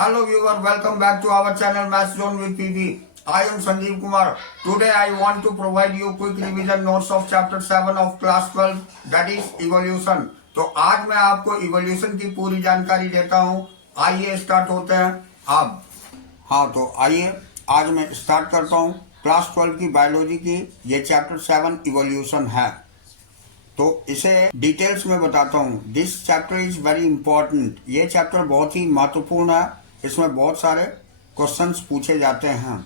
Hello viewer, welcome back to our channel Math Zone with PV. I am Sanjeev Kumar. Today I want to provide you quick revision notes of chapter 7 of class 12 that is evolution. तो आज मैं आपको evolution की पूरी जानकारी देता हूँ। आइए स्टार्ट होते हैं अब। तो आइए आज मैं स्टार्ट करता हूँ क्लास 12 की बायोलॉजी की। ये चैप्टर 7 इवोल्यूशन है, तो इसे डिटेल्स में बताता हूँ। This chapter is very important. ये चैप्टर बहुत ही महत्वपूर्ण है, इसमें बहुत सारे क्वेश्चंस पूछे जाते हैं।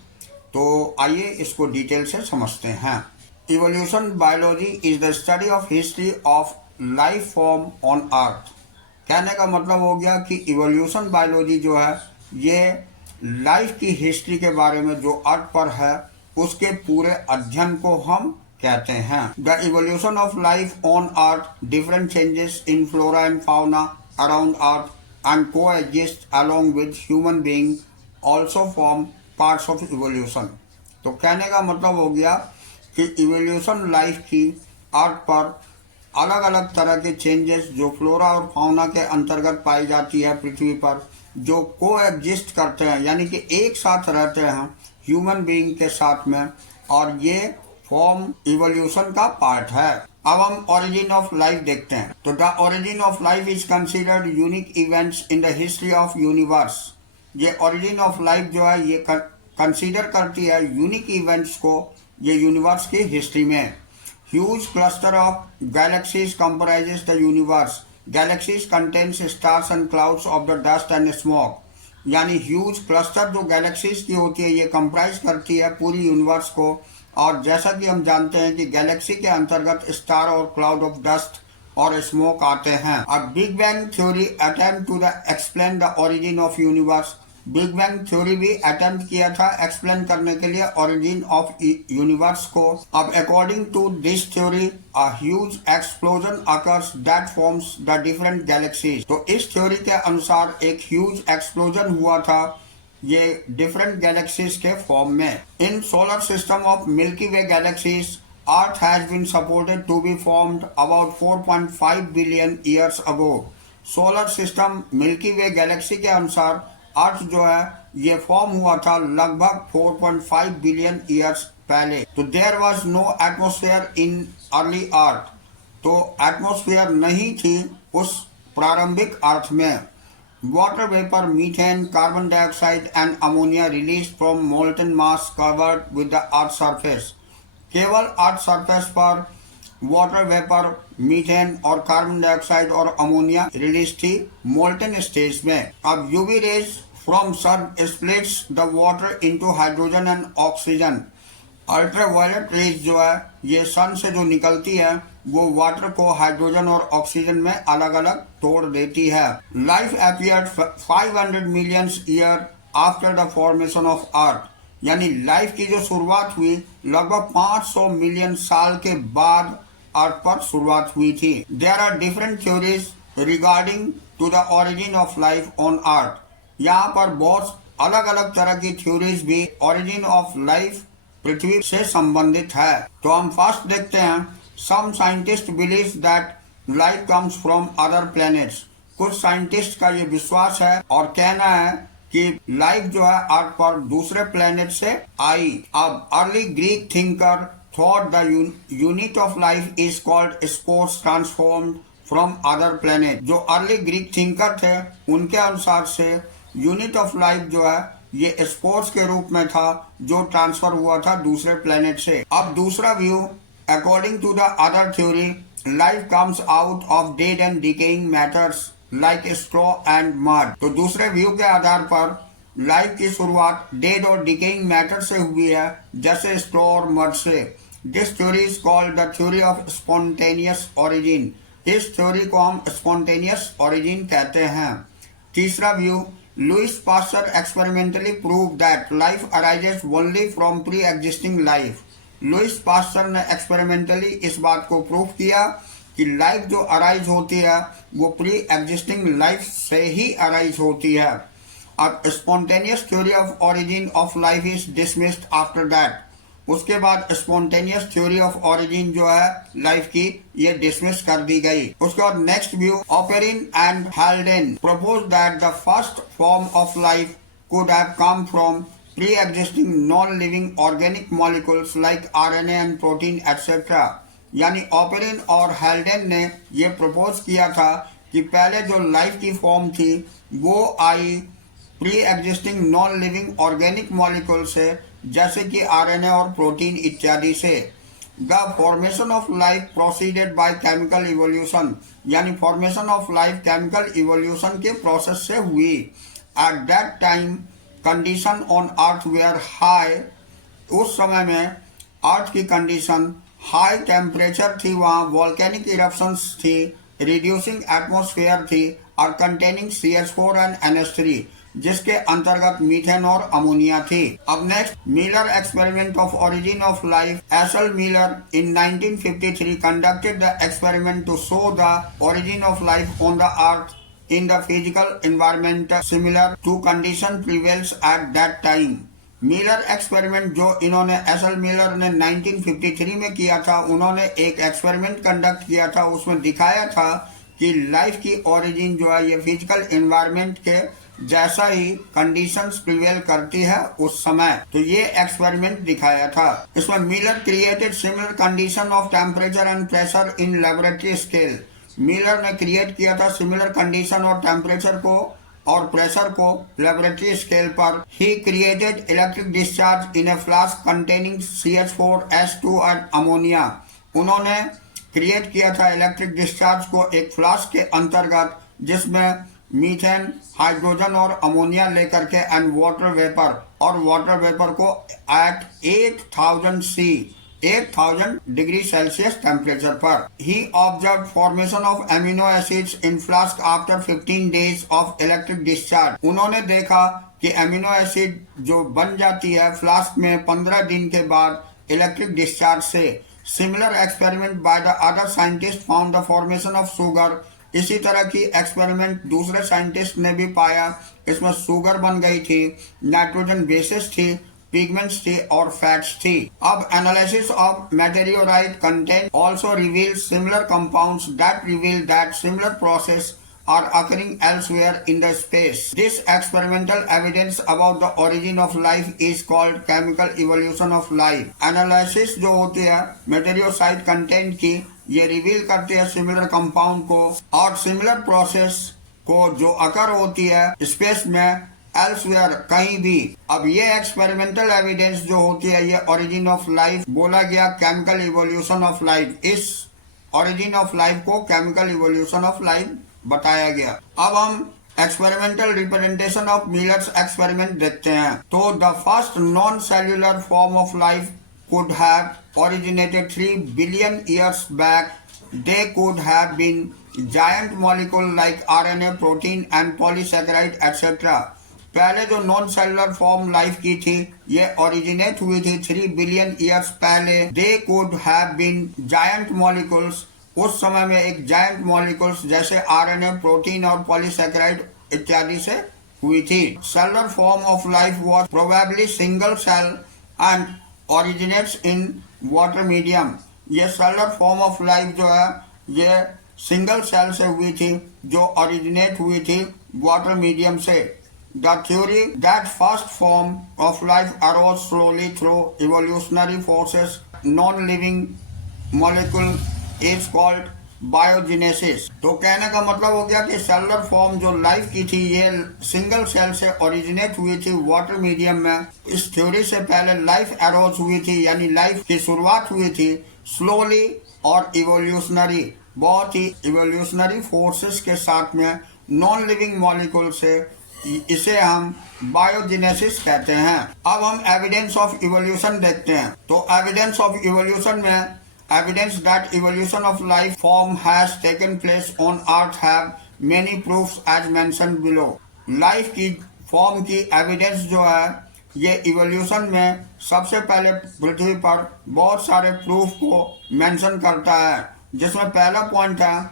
तो आइए इसको डिटेल से समझते हैं। Evolution biology is the study of history of life form on earth. कहने का मतलब हो गया कि इवोल्यूशन बायोलॉजी जो है ये लाइफ की हिस्ट्री के बारे में जो अर्थ पर है उसके पूरे अध्ययन को हम कहते हैं। The evolution of life on earth, different changes in flora and fauna around earth and coexist along with human being also form parts of evolution. तो कहने का मतलब हो गया कि इवोल्यूशन लाइफ की अर्थ पर अलग अलग तरह के चेंजेस जो फ्लोरा और फाउना के अंतर्गत पाई जाती है पृथ्वी पर, जो कोएग्जिस्ट करते हैं यानी कि एक साथ रहते हैं ह्यूमन बीइंग के साथ में, और ये फॉर्म इवोल्यूशन का पार्ट है। अब हम ओरिजिन ऑफ लाइफ देखते हैं। तो the origin of life is considered unique events in the history of universe. ये ओरिजिन ऑफ लाइफ जो है ये कंसीडर करती है यूनिक इवेंट्स को ये यूनिवर्स की हिस्ट्री में। Huge cluster of galaxies comprises the universe. Galaxies contains stars and clouds of the dust and smoke. यानी ह्यूज क्लस्टर जो गैलेक्सीज की होती है ये कंप्राइज करती है पूरी यूनिवर्स को। और जैसा कि हम जानते हैं कि गैलेक्सी के अंतर्गत स्टार और क्लाउड ऑफ डस्ट और स्मोक आते हैं। अब big bang theory attempt to the explain the origin of universe. Big bang theory भी अटेम्प्ट किया था एक्सप्लेन करने के लिए ओरिजिन ऑफ यूनिवर्स को। अब according to this theory a huge explosion occurs that forms the different galaxies. तो इस थ्योरी के अनुसार एक ह्यूज एक्सप्लोजन हुआ था ये डिफरेंट गैलेक्सीज के फॉर्म में। In solar system of milky way galaxies earth has been supported to be formed about 4.5 billion years ago. Solar system milky way galaxy के अनुसार अर्थ जो है ये फॉर्म हुआ था लगभग 4.5 बिलियन ईयर्स पहले। तो there was no atmosphere in early earth. तो एटमॉस्फेयर नहीं थी उस प्रारंभिक अर्थ में। Water vapor, methane, carbon dioxide and ammonia released from molten mass covered with the earth surface. केवल अर्थ सरफेस पर वाटर वेपर, मीथेन और कार्बन डाइऑक्साइड और अमोनिया रिलीज थी मोल्टन स्टेज में। अब UV rays from sun splits the water into hydrogen and oxygen. Ultraviolet rays जो है ये सन से जो निकलती है वो वाटर को हाइड्रोजन और ऑक्सीजन में अलग अलग तोड़ देती है। Life appeared 500 million year after the formation of earth. यानी लाइफ की जो शुरुआत हुई लगभग 500 मिलियन साल के बाद अर्थ पर शुरुआत हुई थी। There are different theories regarding to the origin of life on earth. यहाँ पर बहुत अलग अलग तरह की थ्योरीज भी ओरिजिन ऑफ लाइफ पृथ्वी से संबंधित है। तो हम फर्स्ट देखते हैं। Some scientist believe that life comes from other planets. कुछ साइंटिस्ट का ये विश्वास है और कहना है कि लाइफ जो है अर्थ पर दूसरे प्लैनेट से आई। अब early Greek thinker thought the unit of life is called spores transformed from other planet. जो अर्ली ग्रीक थिंकर थे उनके अनुसार से यूनिट ऑफ लाइफ जो है ये स्पोर्स के रूप में था जो ट्रांसफर हुआ था दूसरे प्लेनेट से। अब दूसरा view, according to the other theory life comes out of dead and decaying matters like straw and mud. तो दूसरे व्यू के आधार पर लाइफ की शुरुआत डेड और डिकेइंग मैटर से हुई है जैसे स्ट्रॉ और मड से। This theory is called the theory of spontaneous origin. इस थ्योरी को हम स्पॉन्टेनियस ओरिजिन कहते हैं। तीसरा view, Louis Pasteur experimentally proved that life arises only from pre-existing life. Louis Pasteur ने एक्सपेरिमेंटली इस बात को प्रूव किया कि लाइफ जो अराइज होती है वो प्री एग्जिस्टिंग लाइफ से ही अराइज होती है। अब spontaneous theory of origin of life is dismissed after that. उसके बाद स्पॉन्टेनियस थ्योरी ऑफ ओरिजिन जो है लाइफ की ये डिसमिस कर दी गई। उसके बाद next view, Oparin and Haldane propose that the first form of life could have come from pre-existing non-living organic molecules like RNA and protein etc. यानी ऑपेरिन और हाल्डेन ने ये प्रपोज किया था कि पहले जो लाइफ की फॉर्म थी वो आई pre existing non living organic molecule से, जैसे कि आरएनए और प्रोटीन इत्यादि से। The formation of life proceeded by chemical evolution, यानी formation of life chemical evolution के प्रोसेस से हुई। At that time condition on earth were high, उस समय में अर्थ की कंडीशन हाई टेम्परेचर थी, वहाँ वॉल्केनिक इरप्शंस थी, रिड्यूसिंग एटमॉस्फेयर थी और कंटेनिंग CH4 एंड NH3, जिसके अंतर्गत मीथेन और अमोनिया थी। अब next, Miller experiment of origin of life. S L Miller in 1953 conducted the experiment to show the origin of life on the earth in the physical environment similar to condition prevails at that time। Miller experiment जो इन्होंने acyl Miller ने 1953 में किया था, उन्होंने एक experiment conduct किया था, उसमें दिखाया था कि लाइफ की ओरिजिन जो है ये फिजिकल एनवायरनमेंट के जैसा ही कंडीशंस प्रिवेल करती है उस समय। तो ये एक्सपेरिमेंट दिखाया था। इसमें Miller created similar condition of temperature and pressure in laboratory scale. Miller ने क्रिएट किया था सिमिलर कंडीशन और टेम्परेचर को और प्रेशर को लेबोरेटरी स्केल पर। He created electric discharge in A flask containing CH4H2 and ammonia. उन्होंने क्रिएट किया था इलेक्ट्रिक डिस्चार्ज को एक फ्लास्क के अंतर्गत, जिसमें मीथेन, हाइड्रोजन और अमोनिया लेकर के एंड वाटर वेपर, और वाटर वेपर को एट 8000 डिग्री सेल्सियस टेम्परेचर पर। He observe formation of amino acids in flask after 15 days of electric discharge. उन्होंने देखा कि एमिनो एसिड जो बन जाती है फ्लास्क में 15 दिन के बाद इलेक्ट्रिक डिस्चार्ज से। Similar experiment by the other scientist found the formation of sugar. इसी तरह की एक्सपेरिमेंट दूसरे साइंटिस्ट ने भी पाया, इसमें शुगर बन गई थी, नाइट्रोजन बेसेस थी, पिगमेंट्स थी और फैट्स थी। अब analysis of meteorite content also reveal similar compounds that reveal that similar process are occurring elsewhere in the space. This experimental evidence about the origin of life is called chemical evolution of life. Analysis जो होती है मेटेरियोसाइट content की, ये reveal करती है similar compound को और similar process को जो अकर होती है स्पेस में एल्सवेयर कहीं भी। अब ये एक्सपेरिमेंटल एविडेंस जो होती है ये ओरिजिन ऑफ लाइफ बोला गया, केमिकल इवोल्यूशन ऑफ लाइफ। इस ओरिजिन ऑफ लाइफ को केमिकल इवोल्यूशन ऑफ लाइफ बताया गया। अब हम experimental representation of millers experiment देखते हैं। तो the first non cellular form of life could have originated 3 billion years back. They could have been giant molecule like RNA, protein and polysaccharide etc. पहले जो non cellular form life की थी ये originate हुई थी 3 बिलियन ईयर्स पहले। They could have been giant molecules, उस समय में एक जायंट मॉलिक्यूल्स जैसे आरएनए, प्रोटीन और पॉलीसैकेराइड इत्यादि से हुई थी। Cellular form of life was probably single cell and originates in water medium. ये सेलुलर फॉर्म ऑफ लाइफ जो है ये सिंगल सेल से हुई थी जो ओरिजिनेट हुई थी वाटर मीडियम से। The theory that first form of life arose slowly through evolutionary forces non living molecule is called biogenesis. तो कहने का मतलब हो गया कि सेलुलर फॉर्म जो लाइफ की थी ये सिंगल सेल से ओरिजिनेट हुई थी वाटर मीडियम में। इस थ्योरी से पहले लाइफ एरोज हुई थी, यानी लाइफ की शुरुआत हुई थी स्लोली और इवोल्यूशनरी, बहुत ही इवोल्यूशनरी फोर्सेस के साथ में नॉन लिविंग मॉलिक्यूल से। इसे हम बायोजेनेसिस कहते हैं। अब हम एविडेंस ऑफ इवोल्यूशन देखते हैं। तो एविडेंस ऑफ इवोल्यूशन में evidence that evolution of life form has taken place on earth have many proofs as mentioned below। Life की फॉर्म की एविडेंस जो है ये इवोल्यूशन में सबसे पहले पृथ्वी पर बहुत सारे प्रूफ को मेंशन करता है, जिसमें पहला पॉइंट है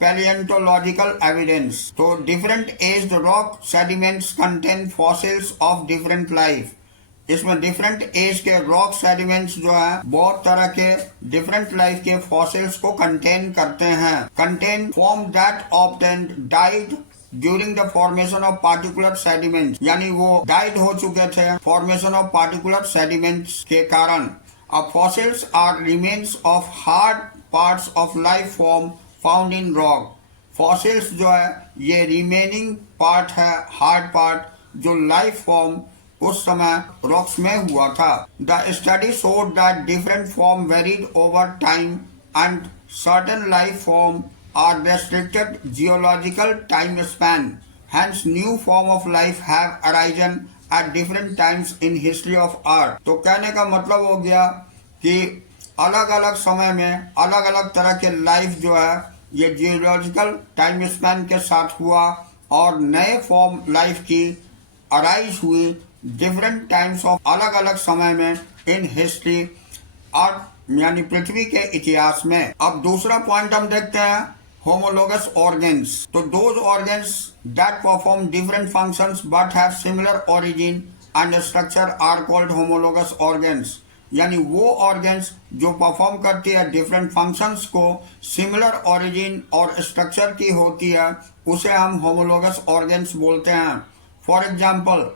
पैलियोंटोलॉजिकल एविडेंस। तो different aged rock sediments contain fossils of different life. इसमें डिफरेंट एज के रॉक सेडिमेंट्स जो है बहुत तरह के डिफरेंट लाइफ के फॉसिल्स को कंटेन करते हैं। Contain form that obtained died during the formation of particular sediments, यानी वो डाइड हो चुके थे फॉर्मेशन ऑफ पार्टिकुलर सेडिमेंट्स के कारण। अब fossils are remains of hard parts of life form found in rock. Fossils जो है ये रिमेनिंग पार्ट है, हार्ड पार्ट जो लाइफ फॉर्म उस समय रॉक्स में हुआ था। The study showed that different form varied over time and certain life form are restricted geological time span, hence new form of life have arisen at different times in history of earth. तो कहने का मतलब हो गया कि अलग अलग समय में अलग अलग तरह के लाइफ जो है ये जियोलॉजिकल टाइम स्पैन के साथ हुआ और नए फॉर्म लाइफ की अराइज हुई डिफरेंट टाइम्स ऑफ अलग अलग समय में इन हिस्ट्री अर्थ यानी पृथ्वी के इतिहास में। अब दूसरा पॉइंट हम देखते हैं होमोलोगस ऑर्गन्स। तो those organs that perform different functions but have similar origin and structure are called homologous organs, यानी वो ऑर्गन्स जो परफॉर्म करती है डिफरेंट फंक्शंस को सिमिलर ओरिजिन और स्ट्रक्चर की होती है उसे हम होमोलोगस ऑर्गन्स बोलते हैं। For example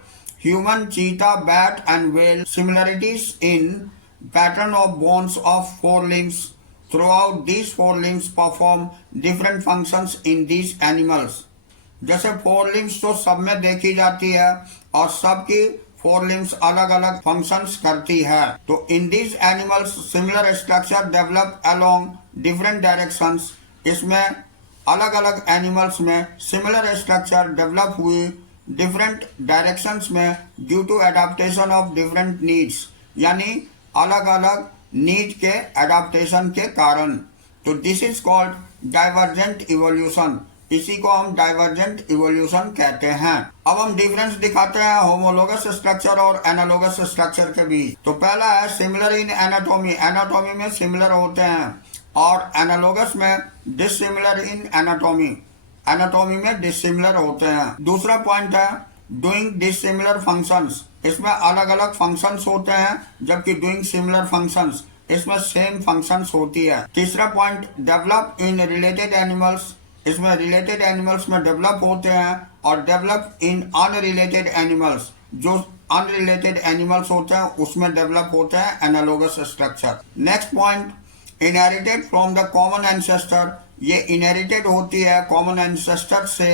human, cheetah, bat and whale similarities in pattern of bones of forelimbs. Throughout these forelimbs perform different functions in these animals. जैसे forelimbs तो सब में देखी जाती है और सबकी forelimbs अलग अलग functions करती है। तो in these animals similar structure develop along different directions. इसमें अलग अलग एनिमल्स में सिमिलर स्ट्रक्चर डेवलप हुई डिफरेंट डायरेक्शंस में due to adaptation of different needs, यानी अलग अलग नीड के एडाप्टेशन के कारण। तो this is called divergent evolution, इसी को हम डाइवर्जेंट इवोल्यूशन कहते हैं। अब हम डिफरेंस दिखाते हैं होमोलोगस स्ट्रक्चर और एनालोगस स्ट्रक्चर के बीच। तो पहला है सिमिलर इन एनाटॉमी, एनाटॉमी में सिमिलर होते हैं, और एनालोगस में डिसिमिलर इन एनाटॉमी, एनाटॉमी में डिसिमिलर होते हैं। दूसरा पॉइंट है डूइंग डिसिमिलर फंक्शंस, इसमें अलग अलग फंक्शंस होते हैं जबकि डूइंग सिमिलर फंक्शंस इसमें सेम फंक्शंस होती है। तीसरा point develop in related animals, इसमें रिलेटेड एनिमल्स में डेवलप होते हैं और डेवलप इन अनरिलेटेड एनिमल्स, जो अनरिलेटेड एनिमल्स होते हैं उसमें डेवलप होते हैं analogous structure. Next point inherited from the common ancestor, ये इनहेरिटेड होती है कॉमन एंसेस्टर से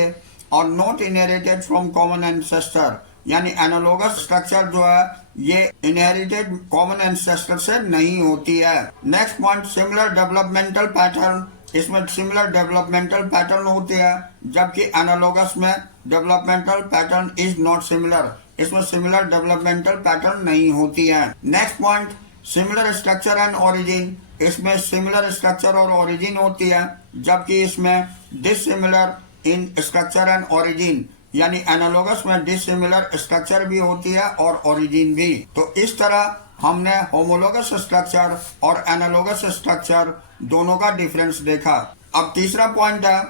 और not inherited from common ancestor, यानी एनालोगस स्ट्रक्चर जो है ये इनहेरिटेड कॉमन एंसेस्टर से नहीं होती है। Next point similar developmental pattern, इसमें सिमिलर डेवलपमेंटल पैटर्न होते हैं जबकि एनालोगस में developmental pattern is not similar, इसमें सिमिलर डेवलपमेंटल पैटर्न नहीं होती है। Next point similar structure and origin, इसमें सिमिलर स्ट्रक्चर और ओरिजिन होती है जबकि इसमें dissimilar in structure and origin, यानी एनालोगस में डिसिमिलर स्ट्रक्चर भी होती है और ओरिजिन भी। तो इस तरह हमने होमोलोगस स्ट्रक्चर और एनालोगस स्ट्रक्चर दोनों का डिफरेंस देखा। अब तीसरा पॉइंट है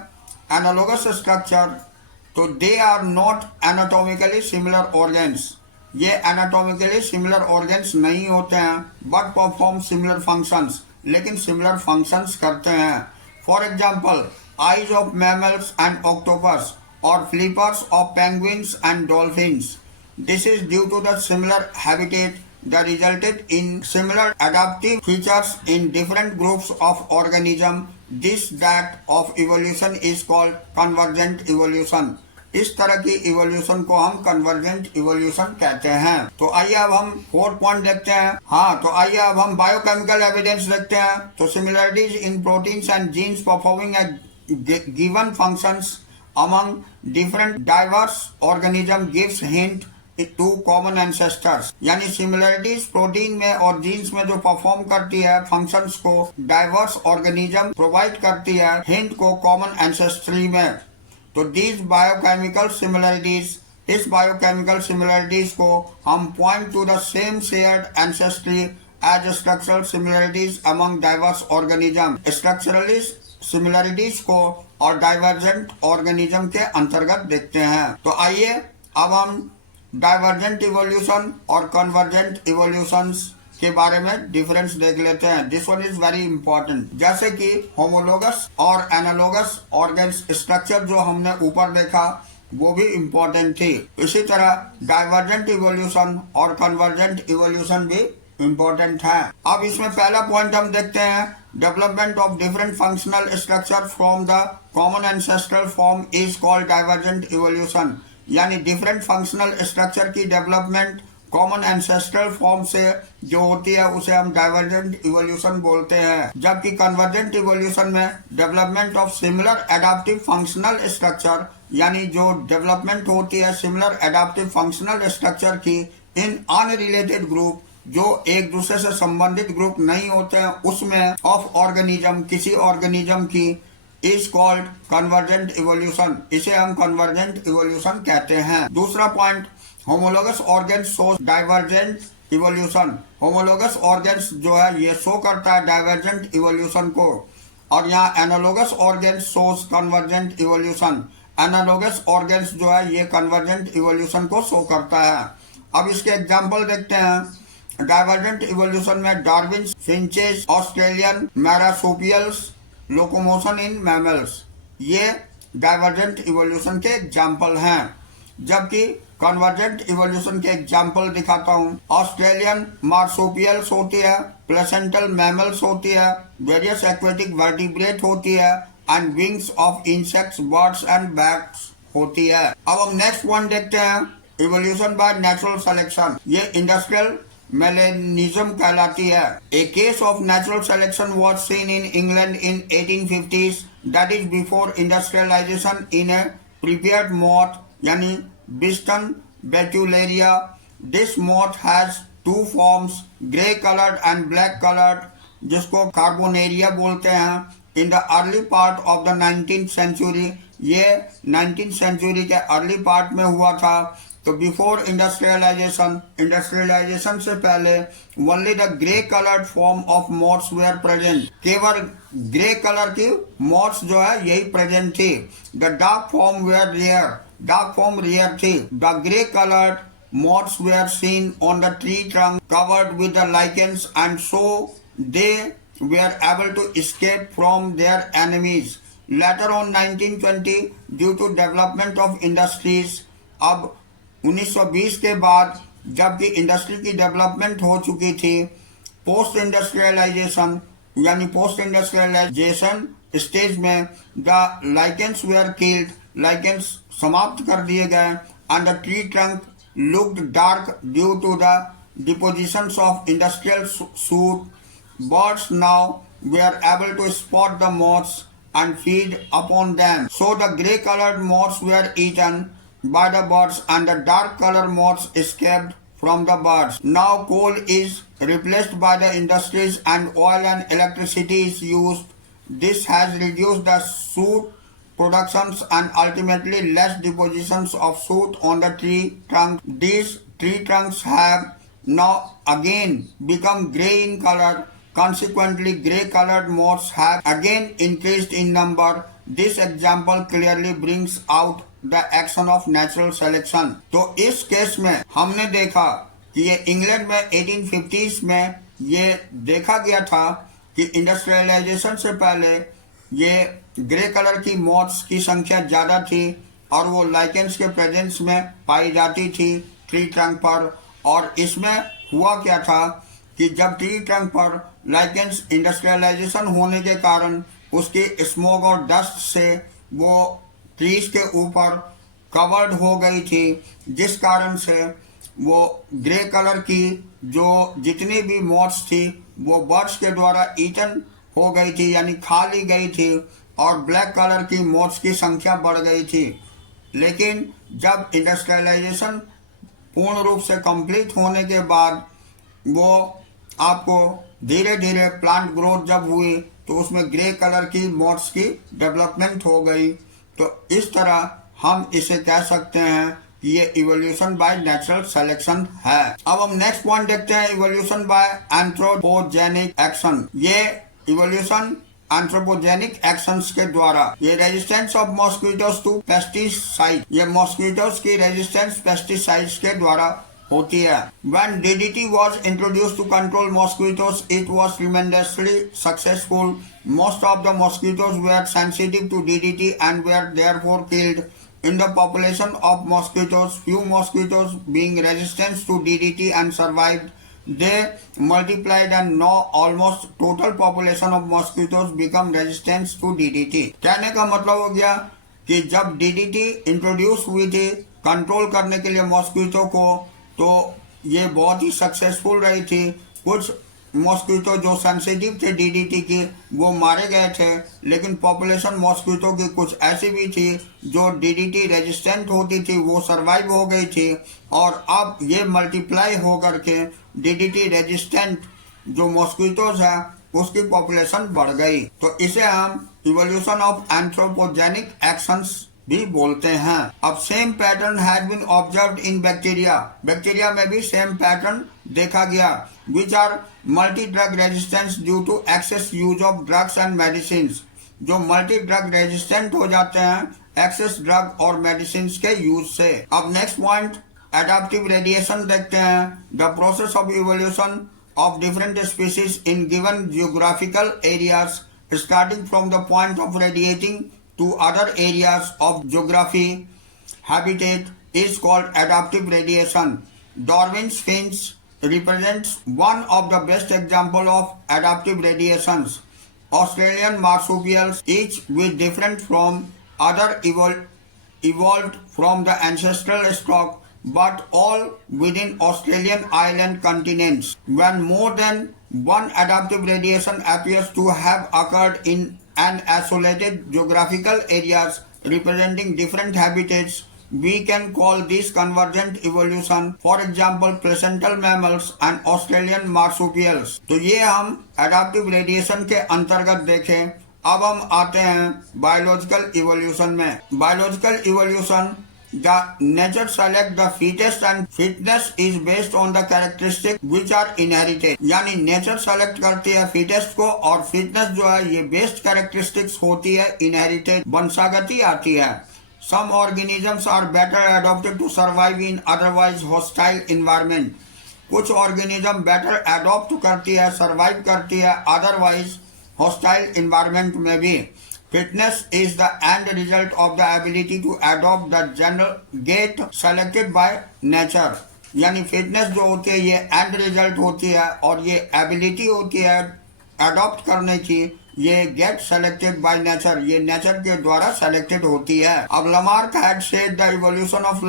एनालोगस स्ट्रक्चर, तो they are not anatomically similar organs, ये एनाटॉमिकली सिमिलर ऑर्गन्स नहीं होते हैं बट परफॉर्म सिमिलर फंक्शंस, लेकिन सिमिलर फंक्शंस करते हैं। For example eyes of mammals and octopus और flippers of penguins and dolphins, this is due to the similar habitat that resulted in similar adaptive features in different groups of organism. This that of evolution is called convergent evolution. इस तरह की evolution को हम convergent evolution कहते हैं। तो आइए अब हम फोर्थ पॉइंट देखते हैं। तो आइए अब हम बायोकेमिकल एविडेंस देखते हैं। तो similarities in proteins and genes performing a given functions among different diverse organism gives hint to common ancestors, यानी सिमिलरिटीज प्रोटीन में और जीन्स में जो परफॉर्म करती है फंक्शंस को डाइवर्स ऑर्गेनिज्म प्रोवाइड करती है हिंट को कॉमन एंसेस्ट्री में। तो दीज बायोकेमिकल सिमिलरिटीज, इस बायोकेमिकल सिमिलरिटीज को हम point to the same shared ancestry as structural similarities among diverse organism, structurally similarities को और डाइवर्जेंट ऑर्गेनिज्म के अंतर्गत देखते हैं। तो आइए अब हम डाइवर्जेंट इवोल्यूशन और कन्वर्जेंट इवोल्यूशंस के बारे में डिफरेंस देख लेते हैं। This one is very important. जैसे कि होमोलोगस और एनालोगस ऑर्गेन्स स्ट्रक्चर जो हमने ऊपर देखा वो भी इम्पोर्टेंट थी। इसी तरह डाइवर्जेंट इवोल्यूशन और कन्वर्जेंट इवोल्यूशन भी इम्पोर्टेंट है। अब इसमें पहला पॉइंट हम देखते हैं, development of different functional structure from the common ancestral form is called divergent evolution. यानी डिफरेंट फंक्शनल स्ट्रक्चर की डेवलपमेंट कॉमन एंसेस्ट्रल फॉर्म से जो होती है उसे हम डाइवर्जेंट इवोल्यूशन बोलते हैं। जबकि कन्वर्जेंट इवोल्यूशन में development of similar adaptive functional structure, यानी जो डेवलपमेंट होती है सिमिलर एडाप्टिव फंक्शनल स्ट्रक्चर की इन अनरिलेटेड ग्रुप, जो एक दूसरे से संबंधित ग्रुप नहीं होते हैं, उसमें ऑफ ऑर्गेनिज्म, किसी ऑर्गेनिज्म की, इज कॉल्ड कन्वर्जेंट इवोल्यूशन। इसे हम कन्वर्जेंट इवोल्यूशन कहते हैं। दूसरा point, homologous organs show divergent evolution. Homologous organs जो है ये शो करता है डाइवर्जेंट इवोल्यूशन को, और यहाँ analogous organs shows convergent evolution. Analogous organs जो है ये कन्वर्जेंट इवोल्यूशन को शो करता है। अब इसके एग्जाम्पल देखते हैं। डाइवर्जेंट इवोल्यूशन में Darwin finches, Australian marsupials, locomotion in mammals, ये डाइवर्जेंट इवोल्यूशन के एग्जाम्पल हैं। जबकि कन्वर्जेंट इवोल्यूशन के एग्जाम्पल दिखाता हूँ। ऑस्ट्रेलियन मार्सोपियल्स होती है, प्लेसेंटल मैमल्स होती है, वेरियस एक्वेटिक वर्टिब्रेट होती है, and wings of insects, birds and bats होती है। अब हम नेक्स्ट पॉइंट देखते हैं, इवोल्यूशन बाय नेचुरल सिलेक्शन। ये इंडस्ट्रियल मेलेनिज्म कहलाती है। A case of natural selection was seen in England in 1850s, that is before industrialization, in a prepared moth, यानी Biston betularia. This moth has two forms, grey colored and black colored, जिसको कार्बोनेरिया बोलते हैं। In the early part of the 19th century, ये 19th century के early part में हुआ था। तो बिफोर इंडस्ट्रियलाइजेशन से पहले only the grey coloured form of moths were present. केवल ग्रे कलर की मॉथ्स जो है यही प्रेजेंट थी। The dark form were rare, dark form rare थी। The grey coloured moths were seen on the tree trunk covered with the lichens, and so they were able to escape from their enemies. Later on 1920 due to development of industries. अब 1920 के बाद जबकि industry की development हो चुकी थी, post industrialisation यानी post industrialisation stage में the lichens were killed, lichens समाप्त कर दिए गए, and the tree trunk looked dark due to the depositions of industrial soot. Birds now were able to spot the moths and feed upon them. So the grey colored moths were eaten by the birds and the dark colored moths escaped from the birds. Now coal is replaced by the industries and oil and electricity is used. This has reduced the soot productions and ultimately less depositions of soot on the tree trunk. These tree trunks have now again become grey in color. Consequently, grey-colored moths have again increased in number. This example clearly brings out the action of natural selection. तो इस case में हमने देखा कि ये England में 1850s में ये देखा गया था कि इंडस्ट्रियलाइजेशन से पहले ये ग्रे कलर की मॉथ्स की संख्या ज़्यादा थी और वो लाइकेंस के प्रेजेंस में पाई जाती थी ट्री ट्रंक पर। और इसमें हुआ क्या था कि जब ट्री ट्रंक पर लाइकेंस इंडस्ट्रियलाइजेशन होने के कारण उसकी स्मोक और डस्ट से वो ट्रीज के ऊपर कवर्ड हो गई थी, जिस कारण से वो ग्रे कलर की जो जितनी भी मॉथ्स थी वो बर्ड्स के द्वारा ईटन हो गई थी, यानी खा ली गई थी, और ब्लैक कलर की मॉथ्स की संख्या बढ़ गई थी। लेकिन जब इंडस्ट्रियलाइजेशन पूर्ण रूप से कंप्लीट होने के बाद वो आपको धीरे धीरे प्लांट ग्रोथ जब हुई तो उसमें ग्रे कलर की मॉथ्स की डेवलपमेंट हो गई। तो इस तरह हम इसे कह सकते हैं कि ये इवोल्यूशन बाय नेचुरल सिलेक्शन है। अब हम नेक्स्ट पॉइंट देखते हैं, इवोल्यूशन बाय एंथ्रोपोजेनिक एक्शन। ये इवोल्यूशन एंथ्रोपोजेनिक एक्शंस के द्वारा। ये resistance of mosquitoes to pesticide, ये मॉस्किटोज की रेजिस्टेंस पेस्टिसाइड्स के द्वारा होती है। When DDT was introduced to control mosquitoes, it was tremendously successful. Most of the mosquitoes were sensitive to DDT and were therefore killed. In the population of mosquitoes, few mosquitoes being resistant to DDT and survived, they multiplied and now almost total population of mosquitoes become resistant to DDT. कहने का मतलब हो गया कि जब DDT introduce हुई थी control करने के लिए मॉस्किटो को, तो ये बहुत ही सक्सेसफुल रही थी। कुछ मॉस्किटो जो सेंसिटिव थे डीडीटी की वो मारे गए थे, लेकिन पॉपुलेशन मॉस्किटो की कुछ ऐसी भी थी जो डीडीटी रेजिस्टेंट होती थी, वो सरवाइव हो गई थी और अब ये मल्टीप्लाई हो करके डीडीटी रेजिस्टेंट जो मॉस्किटोज है उसकी पॉपुलेशन बढ़ गई। तो इसे हम इवोल्यूशन ऑफ एंथ्रोपोजेनिक एक्शंस भी बोलते हैं। अब same pattern has been observed in bacteria, bacteria में भी सेम पैटर्न देखा गया, which are multi drug resistance due to excess use of drugs and medicine, जो मल्टी ड्रग रेजिस्टेंट हो जाते हैं एक्सेस ड्रग और मेडिसिन के यूज से। अब नेक्स्ट पॉइंट एडाप्टिव रेडिएशन देखते हैं। The process of evolution of different species in given geographical areas starting from the point of radiating to other areas of geography habitat is called adaptive radiation. Darwin's finch represents one of the best example of adaptive radiations. Australian marsupials, each with different from other evolved from the ancestral stock, but all within Australian island continents. When more than one adaptive radiation appears to have occurred in and isolated geographical areas representing different habitats, we can call this convergent evolution. For example, placental mammals and Australian marsupials. तो ये हम adaptive radiation के अंतर्गत देखें। अब हम आते हैं बायोलॉजिकल इवोल्यूशन में। Biological evolution, the nature select the fittest and fitness is based on the characteristics which are inherited. यानी नेचर सेलेक्ट करती है फिटेस्ट को और फिटनेस जो है ये बेस्ट कैरेक्टरिस्टिक्स होती है, इनहेरिटेड वंशागति आती है। Some organisms are better adapted to survive in otherwise hostile environment. कुछ ऑर्गेनिज्म बेटर एडॉप्ट करती है, सर्वाइव करती है अदरवाइज हॉस्टाइल इन्वायरमेंट में भी। Fitness is the end result of the ability to adopt the general gait selected by nature. यानी fitness जो होती है ये एंड रिजल्ट होती है और ये एबिलिटी होती है अडॉप्ट करने की, ये गेट सेलेक्टेड बाय नेचर, ये नेचर के द्वारा सेलेक्टेड होती है। अब Lamarck had said the evolution of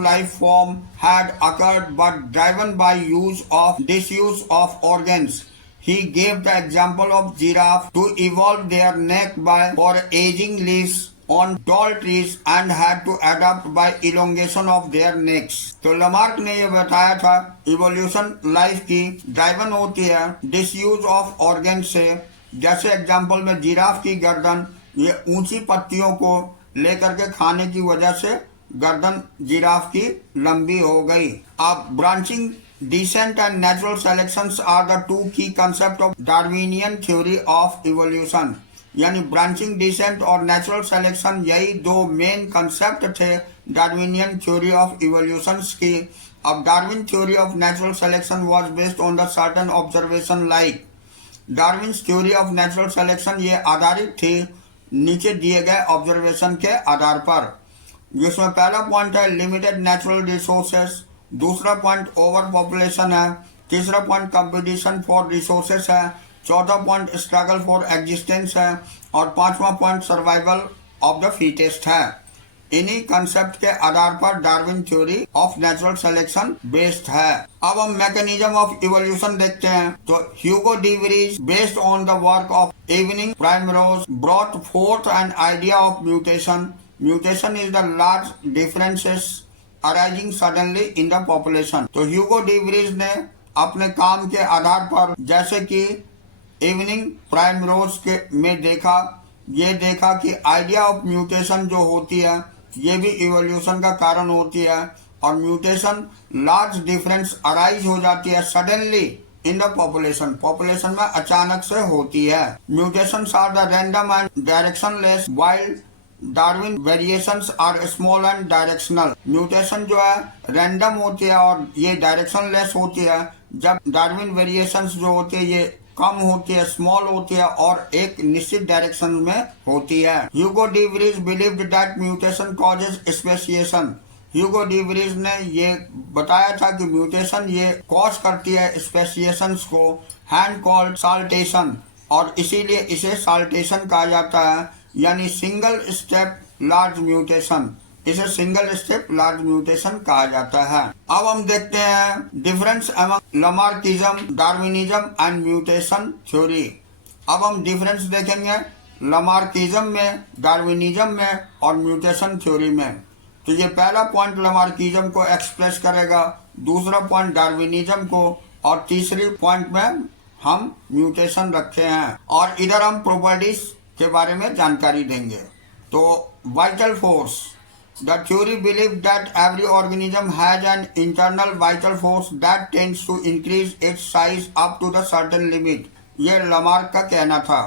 life form had occurred but driven by disuse of organs. He gave the example of giraffe to evolve their neck for aging leaves on tall trees and had to adapt by elongation of their necks. तो Lamarck ने ये बताया था evolution life की driven होती है disuse of organ से। जैसे एग्जांपल में जिराफ की गर्दन ये ऊंची पत्तियों को लेकर के खाने की वजह से गर्दन जिराफ की लंबी हो गई। अब branching Descent and natural selections are the two key concepts of Darwinian theory of evolution. यानी ब्रांचिंग डिसेंट और नेचुरल सिलेक्शन यही दो मेन कंसेप्ट थे डार्विनियन थ्योरी ऑफ इवोल्यूशन की। अब Darwin theory of natural selection was based on the certain observation like Darwin's theory of natural selection ये आधारित थी नीचे दिए गए ऑब्जर्वेशन के आधार पर, जिसमें पहला पॉइंट है लिमिटेड नेचुरल रिसोर्सेस, दूसरा पॉइंट ओवर पॉपुलेशन है, तीसरा पॉइंट कंपटीशन फॉर रिसोर्सेस है, चौथा पॉइंट स्ट्रगल फॉर एग्जिस्टेंस है और पांचवा point survival of the fittest है। इन्हीं कंसेप्ट के आधार पर Darwin theory of natural selection based है। अब हम मैकेनिज्म ऑफ इवोल्यूशन देखते हैं। तो Hugo de worries based on the work of evening primrose brought fourth an idea of mutation. Mutation is the large differences arising suddenly in the population. तो Hugo de worries ने अपने काम के आधार पर जैसे कि इवनिंग प्राइमरोज के में देखा कि आइडिया ऑफ म्यूटेशन जो होती है ये भी इवोल्यूशन का कारण होती है और म्यूटेशन लार्ज डिफरेंस अराइज हो जाती है सडनली इन द पॉपुलेशन में अचानक से होती है। Mutations are the random and directionless while Darwin variations are small and directional. Mutation जो है रैंडम होती है और ये डायरेक्शनलेस होती है, जब डार्विन वेरिएशंस जो होती है ये कम होती है, स्मॉल होती है और एक निश्चित डायरेक्शन में होती है। Hugo de Vries believed that mutation causes speciation. Hugo de Vries ने ये बताया था कि म्यूटेशन ये कॉज करती है स्पेसिएशंस को, हैंड कॉल्ड साल्टेशन, और इसीलिए इसे साल्टेशन कहा जाता है, यानी सिंगल स्टेप लार्ज म्यूटेशन। इसे सिंगल स्टेप लार्ज म्यूटेशन कहा जाता है। अब हम देखते हैं difference among लमार्किज्म, Darwinism and mutation theory. अब हम डिफरेंस देखेंगे लमार्किज्म में, डार्विनिज्म में और म्यूटेशन थ्योरी में। तो ये पहला पॉइंट लमार्किज्म को एक्सप्रेस करेगा, दूसरा पॉइंट डार्विनिज्म को, और तीसरी पॉइंट में हम म्यूटेशन रखे हैं, और इधर हम प्रॉपर्टीज के बारे में जानकारी देंगे। तो vital force, the theory believe that every organism has an internal vital force that tends to increase its size up to the certain limit. ये लमार्क का कहना था।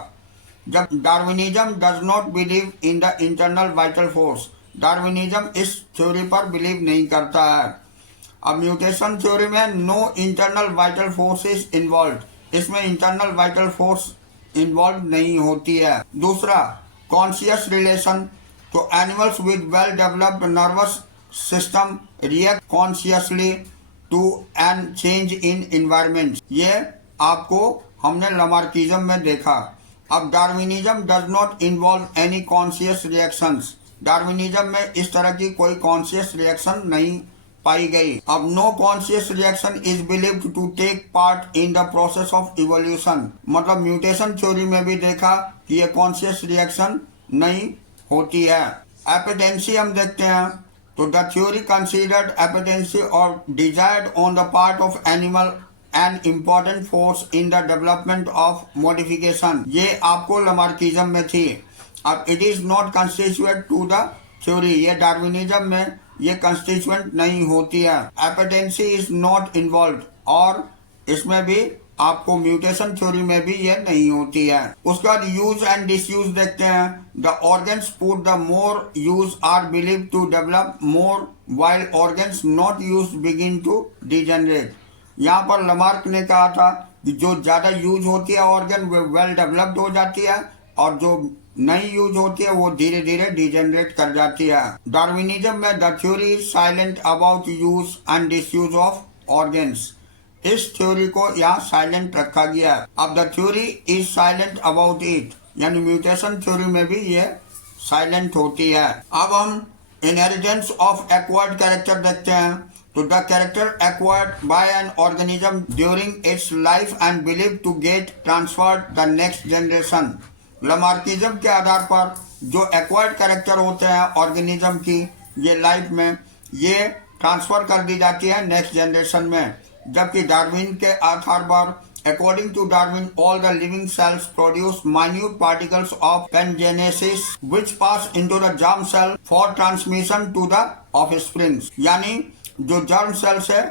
जब Darwinism does not believe in the internal vital force, Darwinism इस theory पर believe नहीं करता है। अब म्यूटेशन थ्योरी में no internal vital force is involve, इसमें इंटरनल वाइटल फोर्स इन्वॉल्व नहीं होती है। दूसरा कॉन्शियस रिलेशन, तो animals with well developed nervous system react consciously to an change in environment. ये आपको हमने लमार्किज्म में देखा। अब Darwinism does not involve any conscious reactions, Darwinism में इस तरह की कोई कॉन्शियस रिएक्शन नहीं पाई गई। अब no conscious reaction is believed to take part in the process of evolution, मतलब म्यूटेशन थ्योरी में भी देखा कि ये कॉन्शियस रिएक्शन नहीं होती है। एपिडेंसी हम देखते हैं, तो द थ्योरी कंसीडर्ड एपिडेंसी और desired on the part of animal an important force in the development of modification. ये आपको लमार्किज्म में थी। अब it is not constituent to the theory, ये डार्विनिज्म में ये कंस्टिट्यूएंट नहीं होती है। एपिडेंसी इज नॉट इन्वॉल्व, और इसमें भी आपको म्यूटेशन थ्योरी में भी ये नहीं होती है। उसके बाद यूज एंड डिसयूज देखते हैं। The organs put the more use are believe to develop more while organs not use begin to degenerate. यहाँ पर लमार्क ने कहा था कि जो ज्यादा यूज होती है ऑर्गन वो वेल डेवलप्ड हो जाती है, और जो नहीं यूज होती है वो धीरे धीरे डिजेनरेट कर जाती है। डार्विनिज्म में the theory is silent about use and disuse of organs, इस थ्योरी को यहाँ साइलेंट रखा गया है। अब the theory is silent about it, यानी म्यूटेशन थ्योरी में भी ये साइलेंट होती है। अब हम इनहेरिटेंस ऑफ एक्वायर्ड कैरेक्टर देखते हैं। तो the character acquired by an organism during its life and believe to get transferred the next generation. Lamarckism के आधार पर जो एक्वायर्ड कैरेक्टर होते हैं ऑर्गेनिज्म की, ये लाइफ में ये ट्रांसफर कर दी जाती है नेक्स्ट जनरेशन में। जबकि डार्विन के आधार पर according to Darwin all the living cells produce minute particles of pangenesis which pass into the germ cell for transmission to the offsprings, यानी जो जर्म सेल से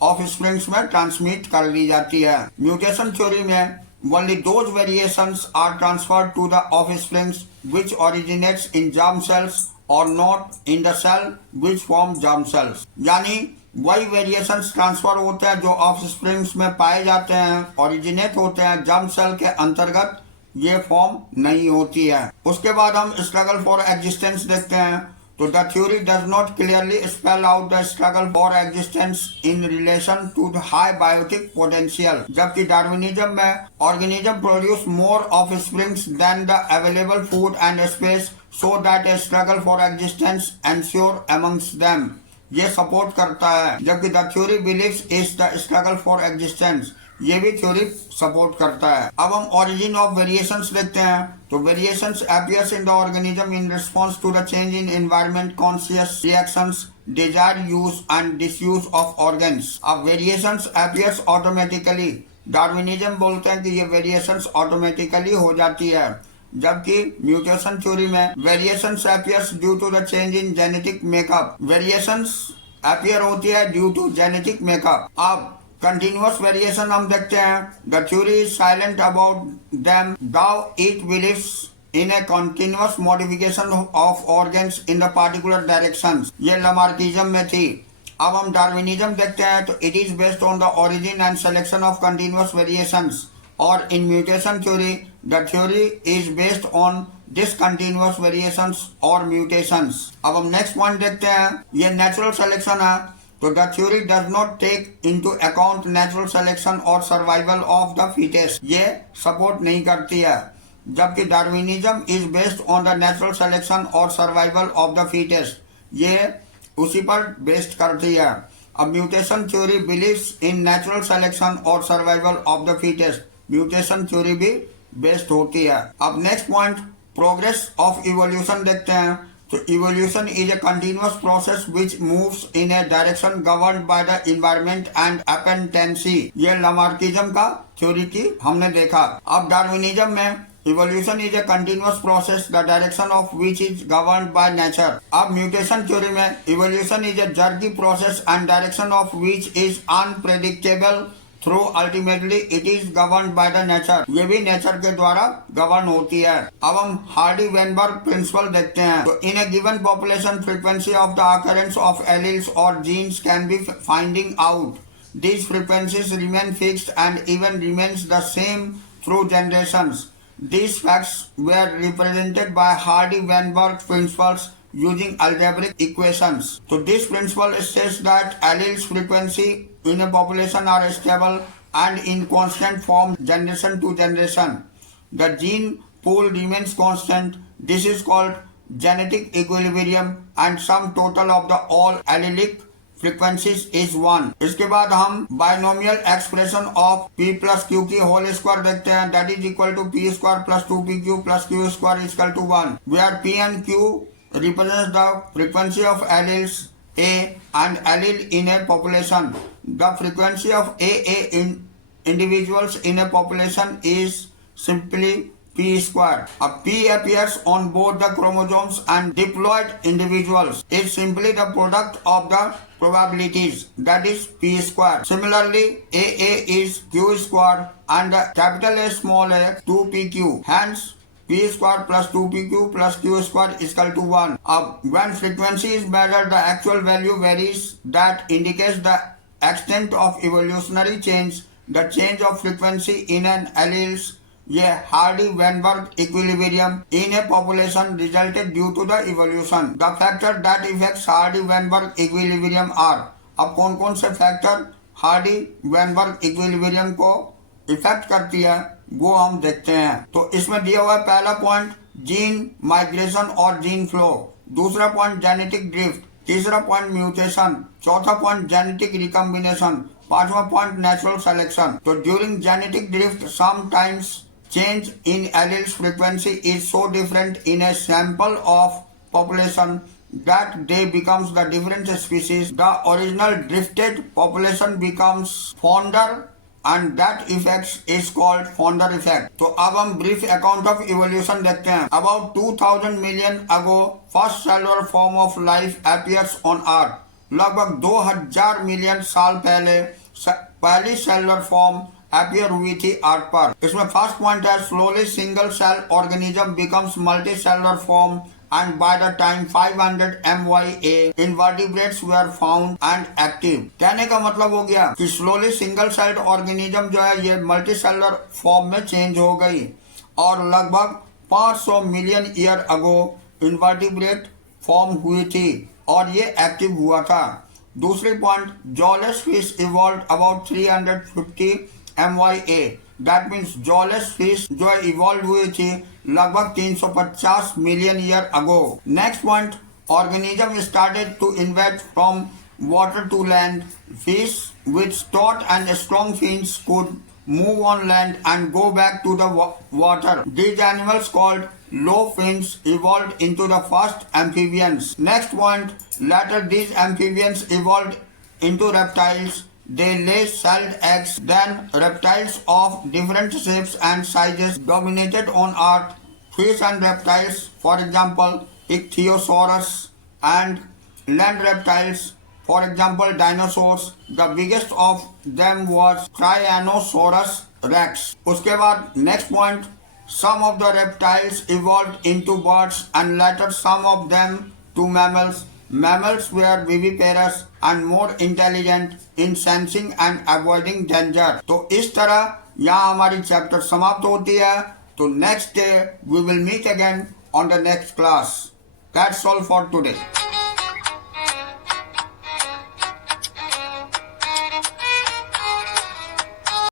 ऑफस्प्रिंग्स में ट्रांसमिट कर दी जाती है। म्यूटेशन थ्योरी में only those variations are transferred to the offsprings which originates in germ cells or not in the cell which form germ cells, यानी वही वेरिएशंस ट्रांसफर होते हैं जो ऑफस्प्रिंग्स में पाए जाते हैं, ओरिजिनेट होते हैं, जर्म सेल के अंतर्गत ये फॉर्म नहीं होती है। उसके बाद हम स्ट्रगल फॉर एग्जिस्टेंस देखते हैं। तो the theory does not clearly spell out the struggle for existence in relation to the high biotic potential, जबकि डार्विनिज्म में organism produce more offsprings than the available food and space so that a struggle for existence ensure amongst them, ये support करता है। जबकि the theory believes is the struggle for existence, ये भी theory support करता है। अब हम ओरिजिन ऑफ वेरिएशंस देखते हैं। तो variations appears in the organism in response to the change in environment, conscious reactions, desired use and disuse of organs. अब वेरिएशंस अपीयर्स ऑटोमेटिकली, डार्विनिज्म बोलते हैं कि ये वेरिएशंस ऑटोमेटिकली हो जाती है, जबकि म्यूटेशन थ्योरी में variations appears due to the change in genetic makeup. Variations appear होती है ड्यू टू जेनेटिक मेकअप। अब कंटिन्यूअस वेरिएशन हम देखते हैं, the theory is silent about them, though it believes in a continuous modification of organs in the particular directions। ये Lamarckism में थी। अब हम डार्विनिज्म देखते हैं, तो it is based on the origin and selection of continuous variations, और in mutation theory the theory is based on discontinuous variations और म्यूटेशंस। अब हम नेक्स्ट पॉइंट देखते हैं, ये नेचुरल सिलेक्शन है, तो the theory does not take into account natural selection और सर्वाइवल ऑफ द फीटेस्ट, ये सपोर्ट नहीं करती है, जबकि Darwinism is based on the natural selection और सर्वाइवल ऑफ द फीटेस्ट, ये उसी पर बेस्ड करती है। अब mutation theory believes in natural selection और survival of the fittest, mutation theory भी बेस्ड होती है। अब next point, progress of evolution देखते हैं, तो evolution is a continuous process which moves in a direction governed by the environment and appetency, ये Lamarckism का थ्योरी की हमने देखा। अब डार्विनिज्म में evolution is a continuous process the direction of which is governed by nature. अब mutation theory में evolution is a jerky process and direction of which is unpredictable through ultimately it is governed by the nature, ये भी nature के द्वारा govern होती है। अब हम हार्डी वेनबर्ग प्रिंसिपल देखते हैं, तो in a given population frequency of the occurrence of alleles और genes can be finding out, these frequencies remain fixed and even remains the same through generations। These facts were represented by Hardy-Weinberg principles using algebraic equations। So this principle states that alleles frequency in a population are stable and in constant form generation to generation। The gene pool remains constant। This is called genetic equilibrium and sum total of the all allelic frequencies is 1। इसके बाद हम binomial expression of p plus q की whole square देखते हैं, that is equal to p square plus 2pq plus q square is equal to 1, where p and q represents the frequency of alleles A and allele in a population। The frequency of AA in individuals in a population is simply p square। अब p appears on both the chromosomes and diploid individuals is simply the product of the probabilities, that is p square। Similarly, AA is q square and the capital A small a 2pq, hence p square plus 2pq plus q square is equal to 1। अब when frequency is measured, the actual value varies, that indicates the extent of evolutionary change। The change of frequency in an alleles, ये Hardy-Weinberg equilibrium in a population resulted due to the evolution। The factor that affects Hardy-Weinberg equilibrium are, अब कौन कौन से factor Hardy-Weinberg equilibrium को effect करती है वो हम देखते हैं। तो इसमें दिया हुआ है पहला पॉइंट जीन माइग्रेशन और जीन फ्लो, दूसरा पॉइंट जेनेटिक ड्रिफ्ट, तीसरा पॉइंट म्यूटेशन, चौथा पॉइंट जेनेटिक रिकम्बिनेशन, पांचवा पॉइंट नेचुरल सिलेक्शन। तो during genetic drift sometimes change in alleles frequency is so different in a sample of population that they becomes the different species। The original drifted population becomes fonder and that effect is called fonder effect। तो अब हम brief account of evolution देखते हैं। About 2000 million ago first cellular form of life appears on earth। लगभग 2000 million साल पहले पहली cellular form appear हुई थी अर्थ पर। इसमें फर्स्ट पॉइंट है slowly single cell organism becomes multi cellular form and by the time 500 MYA invertebrates were found and active. कहने का मतलब हो गया कि स्लोली सिंगल सेल्ड ऑर्गेनिज्म जो है ये मल्टी सेलुलर फॉर्म में चेंज हो गई और लगभग 500 million year ago invertebrate form हुई थी और ये एक्टिव हुआ था। दूसरी point jawless fish evolve about 350 MYA, that means jawless fish जो इवॉल्व हुई थी लगभग 350 million year ago. Next point organism started to invade from water to land. Fish with stout and strong fins could move on land and go back to the water। These animals called low fins evolved into the first amphibians। Next point, later these amphibians evolved into reptiles। They lay shelled eggs, then reptiles of different shapes and sizes dominated on earth। Fish and reptiles, for example, ichthyosaurus and land reptiles For example, dinosaurs. The biggest of them was Tyrannosaurus rex. उसके बाद next point, some of the reptiles evolved into birds and later some of them to mammals. Mammals were viviparous and more intelligent in sensing and avoiding danger. तो इस तरह यहाँ हमारी chapter समाप्त होती है. तो next day we will meet again on the next class. That's all for today.